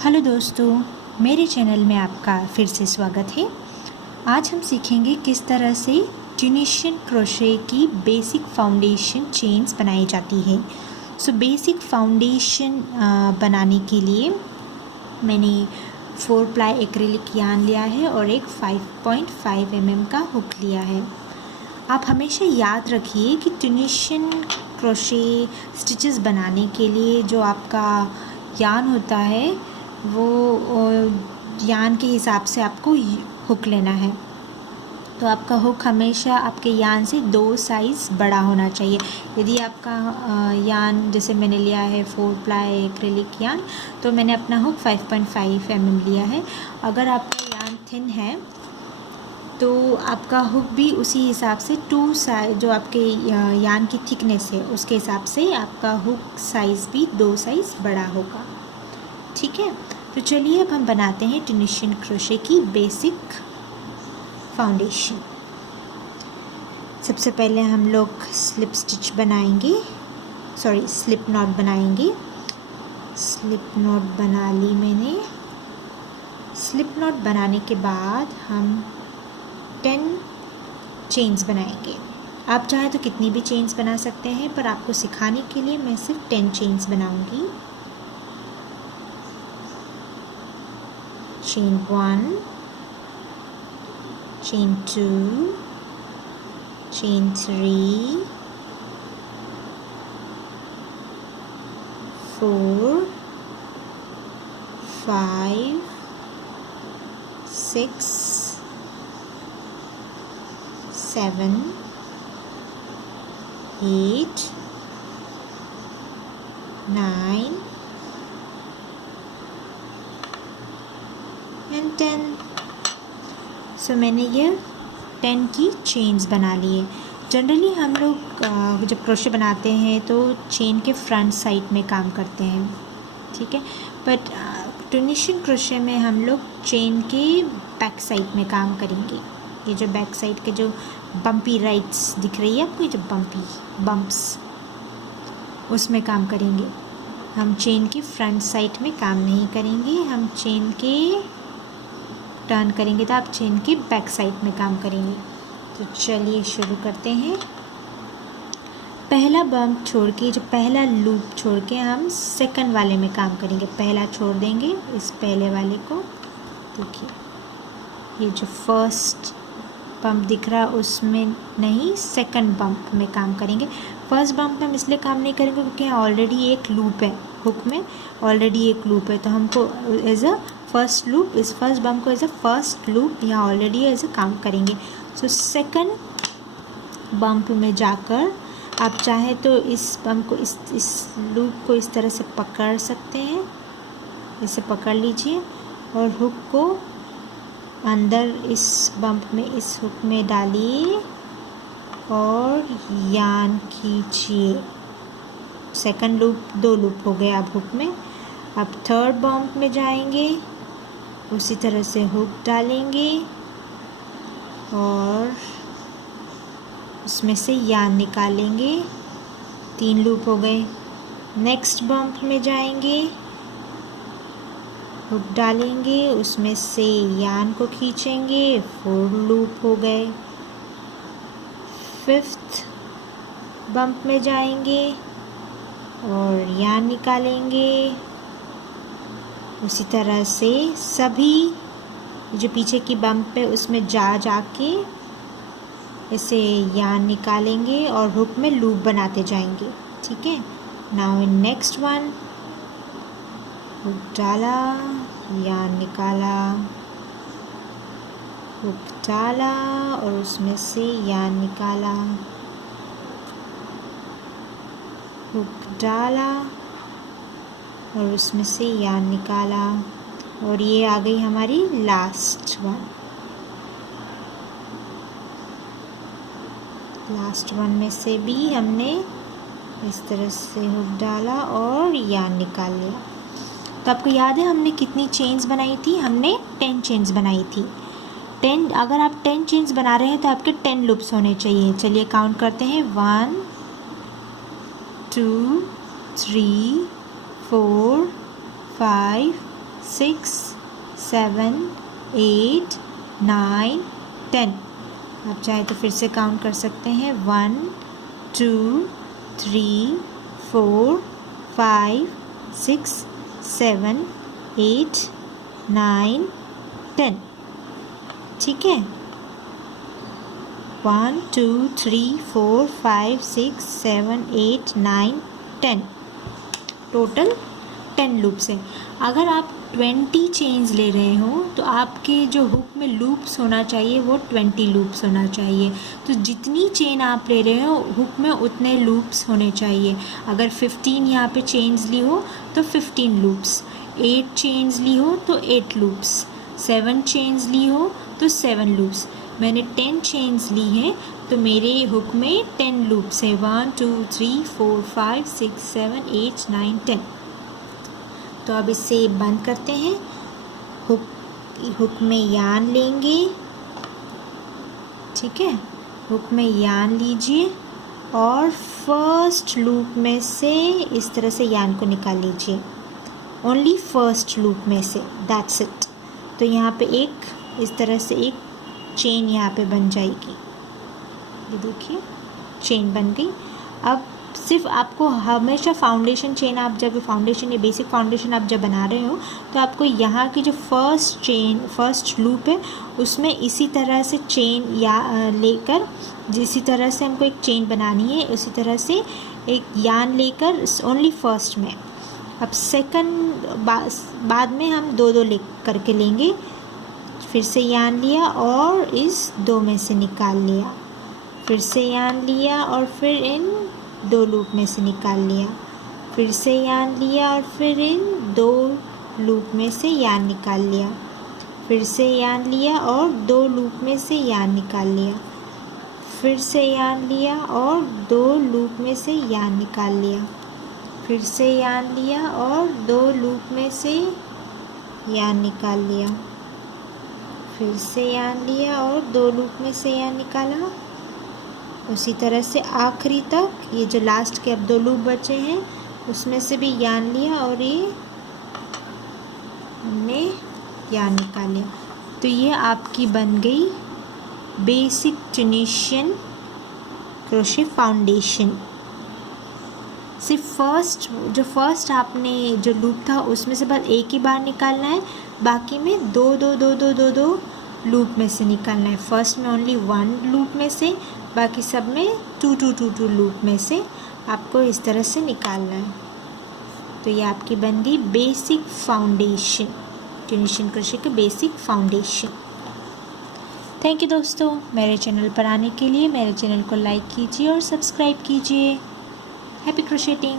Hello दोस्तों, मेरे channel में आपका फिर से स्वागत है। आज हम सीखेंगे किस तरह से ट्यूनिशियन क्रोशे की बेसिक फाउंडेशन चेन्स बनाई जाती है। बेसिक फाउंडेशन बनाने के लिए मैंने 4 प्लाई एक्रिलिक यार्न लिया है और एक 5.5 mm का हुक लिया है। आप हमेशा याद रखिए कि ट्यूनिशियन क्रोशे स्टिचेस बनाने के लिए जो आपका यार्न होता है वो यार्न के हिसाब से आपको हुक लेना है। तो आपका हुक हमेशा आपके यार्न से 2 साइज़ बड़ा होना चाहिए। यदि आपका यार्न जैसे मैंने लिया है 4 प्लाई एक्रिलिक यार्न, तो मैंने अपना हुक 5.5 mm लिया है। अगर आपका यार्न थिन है तो आपका हुक भी उसी हिसाब से 2 साइज, जो आपके यार्न की थिकनेस है उसके हिसाब से आपका हुक साइज़ भी 2 साइज़ बड़ा होगा। ठीक है, तो चलिए अब हम बनाते हैं ट्यूनिशियन क्रोशे की बेसिक फाउंडेशन। सबसे पहले हम लोग स्लिप स्टिच बनाएंगे, स्लिप नॉट बनाएंगे। स्लिप नॉट बना ली मैंने। स्लिप नॉट बनाने के बाद हम 10 चेन्स बनाएंगे। आप चाहे तो कितनी भी चेन्स बना सकते हैं, पर आपको सिखाने के लिए मैं सिर्फ 10 चेन्स बनाऊंगी। Chain 1, chain 2, chain 3, 4, 5, 6, 7, 8, 9 and 10। मैंने ये 10 की चेन्स बना लिए। जनरली हम लोग जब क्रोशे बनाते हैं तो चेन के फ्रंट साइड में काम करते हैं, ठीक है। बट ट्यूनिशियन क्रोशे में हम लोग चेन के बैक साइड में काम करेंगे। ये जो बैक साइड के जो बम्पी राइट्स दिख रही है आपको, ये जो बम्प्स, उसमें काम करेंगे। हम चेन की फ्रंट साइड में काम नहीं करेंगे। हम चेन के टर्न करेंगे तो आप चेन के बैक साइड में काम करेंगे। तो चलिए शुरू करते हैं। पहला बम्प छोड़ के, जो पहला लूप छोड़ के हम सेकंड वाले में काम करेंगे। पहला छोड़ देंगे इस पहले वाले को। देखिए ये जो फर्स्ट बम्प दिख रहा है उसमें नहीं, सेकंड बम्प में काम करेंगे। फर्स्ट बम्प में हम इसलिए काम नहीं करेंगे क्योंकि यहाँ ऑलरेडी एक लूप है, हुक में ऑलरेडी एक लूप है, तो हमको एज अ फर्स्ट लूप, इस फर्स्ट बम्प को एज अ फर्स्ट लूप यहाँ ऑलरेडी एज अ काम करेंगे। सेकंड बम्प में जाकर आप चाहे तो इस बम्प को, इस लूप को इस तरह से पकड़ सकते हैं। इसे पकड़ लीजिए और हुक को अंदर इस बम्प में, इस हुक में डालिए और यार्न खींचिए। सेकंड लूप, 2 लूप हो गए अब हुक में। अब थर्ड बम्प में जाएंगे, उसी तरह से हुक डालेंगे और उसमें से यार्न निकालेंगे। 3 लूप हो गए। नेक्स्ट बम्प में जाएंगे, हुक डालेंगे, उसमें से यार्न को खींचेंगे। 4 लूप हो गए। 5th बम्प में जाएंगे और यार्न निकालेंगे। उसी तरह से सभी जो पीछे की बम्प है उसमें जाके इसे यार्न निकालेंगे और हुक में लूप बनाते जाएंगे, ठीक है। Now in next one, hook डाला, यार्न निकाला, हुक डाला और उसमें से यार्न निकाला, हुक डाला और उसमें से यार्न निकाला। और ये आ गई हमारी लास्ट वन में से भी हमने इस तरह से हुक डाला और यार्न निकाल लिया। तो आपको याद है हमने कितनी चेन्स बनाई थी? हमने 10 चेन्स बनाई थी। 10, अगर आप 10 चेन्स बना रहे हैं तो आपके 10 लूप्स होने चाहिए। चलिए काउंट करते हैं। 1 2 3 4 5 6 7 8 9 10। आप चाहे तो फिर से काउंट कर सकते हैं 1 2 3 4 5 6 7 8 9 10। ठीक है, 1 2 3 4 5 6 7 8 9 10, टोटल 10 लूप्स है। अगर आप 20 चेन्स ले रहे हो तो आपके जो हुक में लूप्स होना चाहिए वो 20 लूप्स होना चाहिए। तो जितनी चेन आप ले रहे हो हुक में उतने लूप्स होने चाहिए। अगर 15 यहाँ पे चेन्स ली हो तो 15 लूप्स, 8 चेन्स ली हो तो 8 लूप्स, 7 चेन्स ली हो तो 7 लूप्स। मैंने 10 चेन्स ली हैं तो मेरे हुक में 10 लूप्स है। 1 2 3 4 5 6 7 8 9 10। तो अब इसे बंद करते हैं। हुक में यान लेंगे, ठीक है, हुक में यान लीजिए और फर्स्ट लूप में से इस तरह से यान को निकाल लीजिए, ओनली फर्स्ट लूप में से, दैट्स इट। तो यहाँ पे एक इस तरह से एक चेन यहाँ पे बन जाएगी, ये देखिए चेन बन गई। अब सिर्फ आपको हमेशा फाउंडेशन चेन, आप जब फाउंडेशन या बेसिक फाउंडेशन आप जब बना रहे हो तो आपको यहाँ की जो फर्स्ट लूप है उसमें इसी तरह से चेन या लेकर, जिसी तरह से हमको एक चेन बनानी है उसी तरह से एक यान लेकर ओनली फर्स्ट में। अब सेकंड बाद में हम दो ले करके लेंगे। फिर से यान लिया और इस 2 में से निकाल लिया, फिर से यान लिया और फिर इन 2 लूप में से निकाल लिया, फिर से यान लिया और फिर इन 2 लूप में से यान निकाल लिया, फिर से यान लिया और 2 लूप में से यान निकाल लिया, फिर से यान लिया और 2 लूप में से यान निकाल लिया, फिर से यान लिया और 2 लूप में से यान निकाल लिया, फिर से यान लिया और 2 लूप में से यान निकाला। उसी तरह से आखिरी तक, ये जो लास्ट के अब 2 लूप बचे हैं उसमें से भी यान लिया और ये हमने यान निकाल लिया। तो ये आपकी बन गई बेसिक ट्यूनिशियन क्रोशे फाउंडेशन। सिर्फ फर्स्ट आपने जो लूप था उसमें से बस एक ही बार निकालना है, बाकी में दो लूप में से निकालना है। फर्स्ट में ओनली 1 लूप में से, बाकी सब में 2 लूप में से आपको इस तरह से निकालना है। तो ये आपकी बन गई बेसिक फाउंडेशन, ट्यूनिशियन क्रोशे के बेसिक फाउंडेशन। थैंक यू दोस्तों, मेरे चैनल पर आने के लिए मेरे चैनल को लाइक कीजिए और सब्सक्राइब कीजिए। हैप्पी क्रोशेटिंग।